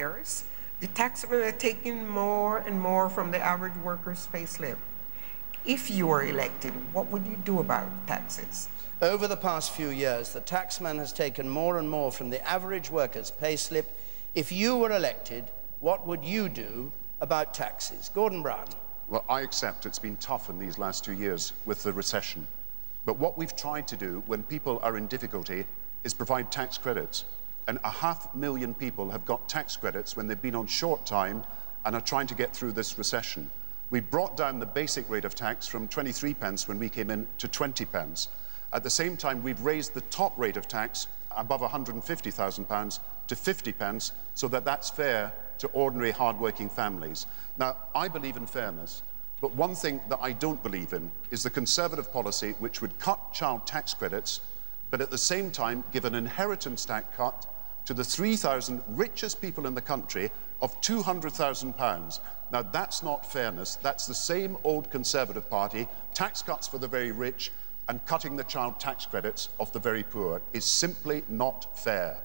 years, the taxmen are taking more and more from the average worker's payslip. If you were elected, what would you do about taxes? Over the past few years, the taxman has taken more and more from the average worker's payslip. If you were elected, what would you do about taxes? Gordon Brown. Well, I accept it's been tough in these last 2 years with the recession. But what we've tried to do when people are in difficulty is provide tax credits. And 500,000 people have got tax credits when they've been on short time and are trying to get through this recession. We brought down the basic rate of tax from 23 pence when we came in to 20 pence. At the same time, we've raised the top rate of tax above £150,000 to 50 pence, so that that's fair to ordinary hard-working families. Now, I believe in fairness, but one thing that I don't believe in is the Conservative policy which would cut child tax credits, but at the same time give an inheritance tax cut to the 3,000 richest people in the country of £200,000. Now, that's not fairness. That's the same old Conservative Party. Tax cuts for the very rich and cutting the child tax credits of the very poor is simply not fair.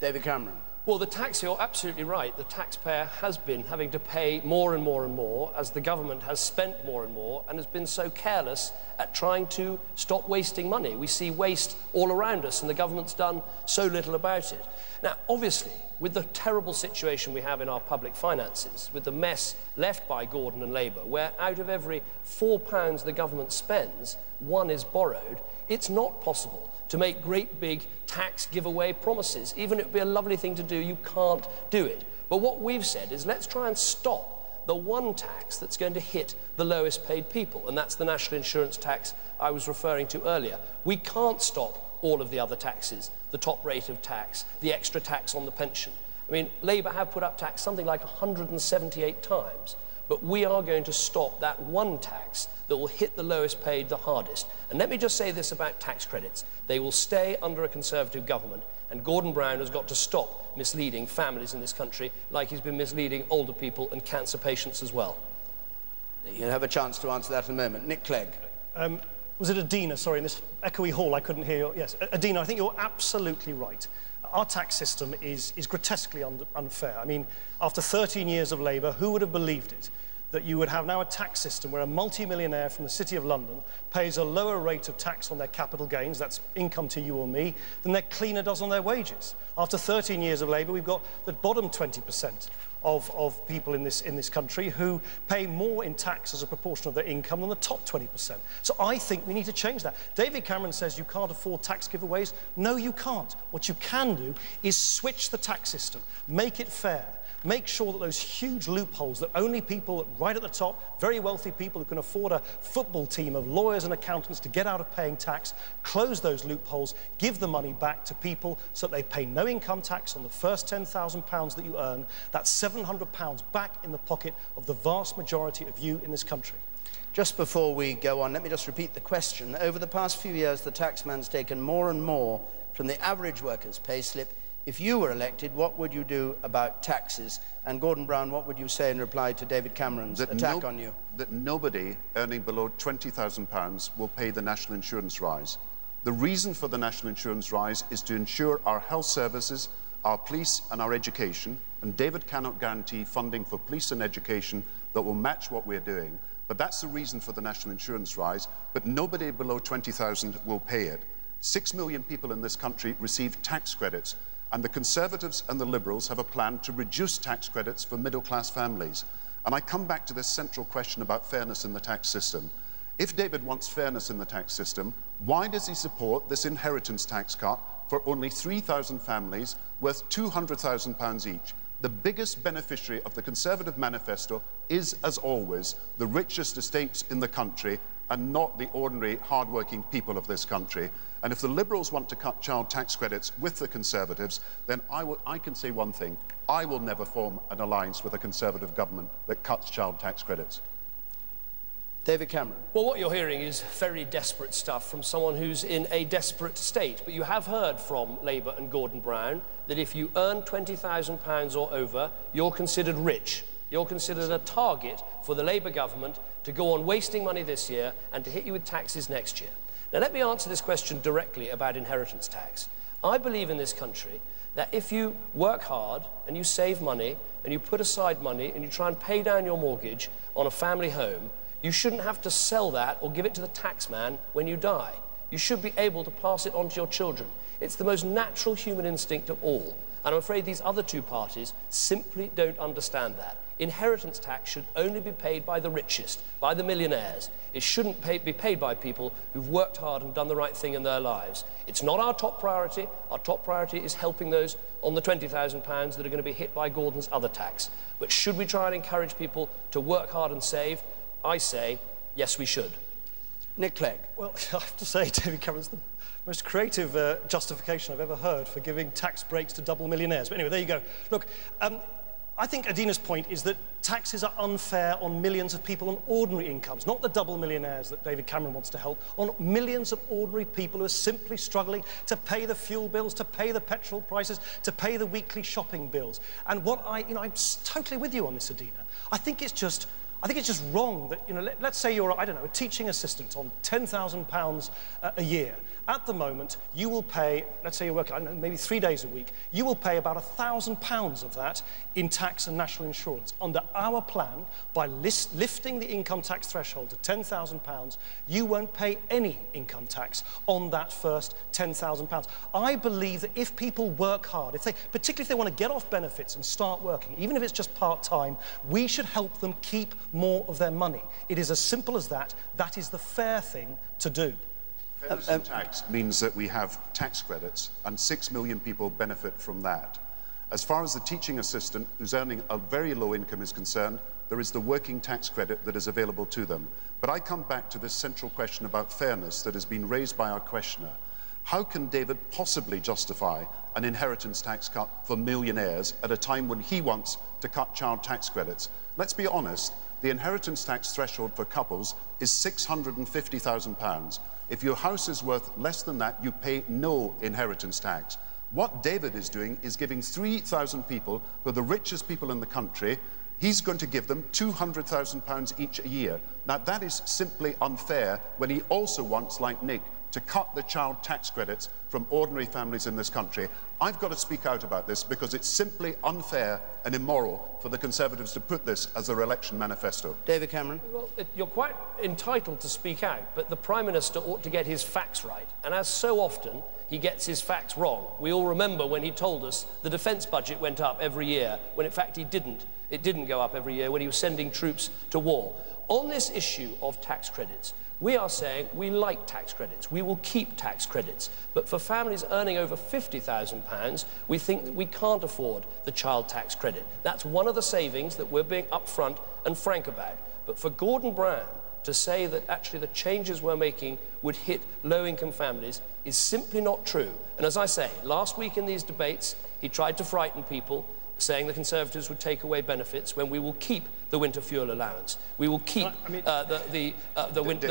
David Cameron. Well, you're absolutely right. The taxpayer has been having to pay more and more and more as the government has spent more and more and has been so careless at trying to stop wasting money. We see waste all around us and the government's done so little about it. Now, obviously, with the terrible situation we have in our public finances, with the mess left by Gordon and Labour, where out of every £4 the government spends, 1 is borrowed, it's not possible to make great big tax giveaway promises. Even if it would be a lovely thing to do, you can't do it. But what we've said is let's try and stop the one tax that's going to hit the lowest paid people, and that's the national insurance tax I was referring to earlier. We can't stop all of the other taxes, the top rate of tax, the extra tax on the pension. I mean, Labour have put up tax something like 178 times, but we are going to stop that one tax that will hit the lowest paid the hardest. And let me just say this about tax credits. They will stay under a Conservative government, and Gordon Brown has got to stop misleading families in this country like he's been misleading older people and cancer patients as well. You'll have a chance to answer that in a moment. Nick Clegg. Was it Adina? Sorry, in this echoey hall I couldn't hear you. Yes, Adina, I think you're absolutely right. Our tax system is grotesquely unfair. I mean, after 13 years of Labour, who would have believed it? That you would have now a tax system where a multi-millionaire from the City of London pays a lower rate of tax on their capital gains, that's income to you or me, than their cleaner does on their wages. After 13 years of Labour, we've got the bottom 20% of people in this country who pay more in tax as a proportion of their income than the top 20%. So I think we need to change that. David Cameron says you can't afford tax giveaways. No, you can't. What you can do is switch the tax system, make it fair. Make sure that those huge loopholes that only people right at the top, very wealthy people who can afford a football team of lawyers and accountants to get out of paying tax, close those loopholes, give the money back to people so that they pay no income tax on the first £10,000 that you earn. That's £700 back in the pocket of the vast majority of you in this country. Just before we go on, let me just repeat the question. Over the past few years, the taxman's taken more and more from the average worker's payslip. If you were elected, what would you do about taxes? And Gordon Brown, what would you say in reply to David Cameron's attack on you? That nobody earning below £20,000 will pay the national insurance rise. The reason for the national insurance rise is to ensure our health services, our police and our education, and David cannot guarantee funding for police and education that will match what we're doing. But that's the reason for the national insurance rise, but nobody below 20,000 will pay it. 6 million people in this country receive tax credits. And the Conservatives and the Liberals have a plan to reduce tax credits for middle-class families. And I come back to this central question about fairness in the tax system. If David wants fairness in the tax system, why does he support this inheritance tax cut for only 3,000 families worth £200,000 each? The biggest beneficiary of the Conservative manifesto is, as always, the richest estates in the country and not the ordinary hard-working people of this country. And if the Liberals want to cut child tax credits with the Conservatives, then I can say one thing. I will never form an alliance with a Conservative government that cuts child tax credits. David Cameron. Well, what you're hearing is very desperate stuff from someone who's in a desperate state. But you have heard from Labour and Gordon Brown that if you earn £20,000 or over, you're considered rich. You're considered a target for the Labour government to go on wasting money this year and to hit you with taxes next year. Now, let me answer this question directly about inheritance tax. I believe in this country that if you work hard and you save money and you put aside money and you try and pay down your mortgage on a family home, you shouldn't have to sell that or give it to the taxman when you die. You should be able to pass it on to your children. It's the most natural human instinct of all. And I'm afraid these other two parties simply don't understand that. Inheritance tax should only be paid by the richest, by the millionaires. It shouldn't be paid by people who've worked hard and done the right thing in their lives. It's not our top priority. Our top priority is helping those on the £20,000 that are going to be hit by Gordon's other tax. But should we try and encourage people to work hard and save? I say, yes, we should. Nick Clegg. Well, I have to say, David Cameron's the most creative justification I've ever heard for giving tax breaks to double millionaires. But anyway, there you go. Look, I think Adina's point is that taxes are unfair on millions of people on ordinary incomes, not the double millionaires that David Cameron wants to help, on millions of ordinary people who are simply struggling to pay the fuel bills, to pay the petrol prices, to pay the weekly shopping bills. And what I'm totally with you on this, Adina. I think it's just wrong that, let's say you're, I don't know, a teaching assistant on £10,000 a year. At the moment, you will pay, let's say you work, I don't know, maybe 3 days a week, you will pay about £1,000 of that in tax and national insurance. Under our plan, by lifting the income tax threshold to £10,000, you won't pay any income tax on that first £10,000. I believe that if people work hard, particularly if they want to get off benefits and start working, even if it's just part-time, we should help them keep more of their money. It is as simple as that. That is the fair thing to do. Fairness in tax means that we have tax credits, and 6 million people benefit from that. As far as the teaching assistant who's earning a very low income is concerned, there is the working tax credit that is available to them. But I come back to this central question about fairness that has been raised by our questioner. How can David possibly justify an inheritance tax cut for millionaires at a time when he wants to cut child tax credits? Let's be honest, the inheritance tax threshold for couples is £650,000. If your house is worth less than that, you pay no inheritance tax. What David is doing is giving 3,000 people, who are the richest people in the country, he's going to give them £200,000 each a year. Now, that is simply unfair when he also wants, like Nick, to cut the child tax credits from ordinary families in this country. I've got to speak out about this because it's simply unfair and immoral for the Conservatives to put this as their election manifesto. David Cameron. Well, you're quite entitled to speak out, but the Prime Minister ought to get his facts right. And as so often, he gets his facts wrong. We all remember when he told us the defence budget went up every year, when in fact he didn't. It didn't go up every year when he was sending troops to war. On this issue of tax credits, we are saying we like tax credits. We will keep tax credits. But for families earning over £50,000, we think that we can't afford the child tax credit. That's one of the savings that we're being upfront and frank about. But for Gordon Brown to say that actually the changes we're making would hit low-income families is simply not true. And as I say, last week in these debates, he tried to frighten people, saying the Conservatives would take away benefits when we will keep the winter fuel allowance. We will keep the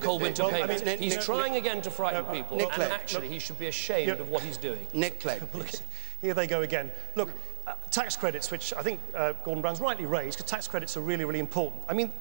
cold winter payments. He's trying again to frighten people, Nick and Clegg. actually he should be ashamed of what he's doing. Nick Clegg, please. Here they go again. Look, tax credits, which I think Gordon Brown's rightly raised, because tax credits are really, really important. I mean,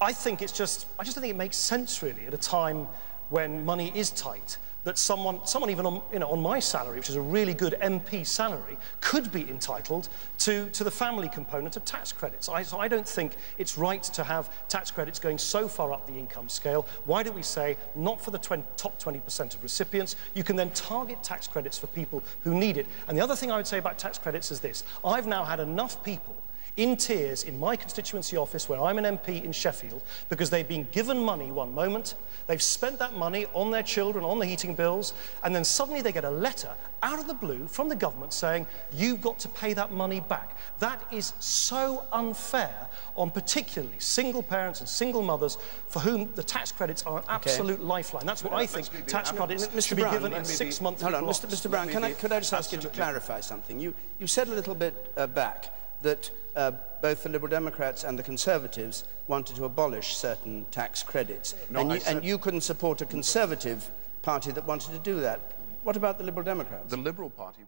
I just don't think it makes sense, really, at a time when money is tight, that someone even on my salary, which is a really good MP salary, could be entitled to the family component of tax credits. So I don't think it's right to have tax credits going so far up the income scale. Why don't we say, not for the top 20% of recipients, you can then target tax credits for people who need it. And the other thing I would say about tax credits is this. I've now had enough people in tears in my constituency office where I'm an MP in Sheffield because they've been given money one moment, they've spent that money on their children, on the heating bills, and then suddenly they get a letter out of the blue from the government saying, you've got to pay that money back. That is so unfair on particularly single parents and single mothers for whom the tax credits are an absolute lifeline. That's what I think tax credits should be given in 6 months. Hold on, Mr. Brown, could I just ask you to clarify something? You said a little bit back that both the Liberal Democrats and the Conservatives wanted to abolish certain tax credits. No, and you couldn't support a Conservative party that wanted to do that. What about the Liberal Democrats? The Liberal Party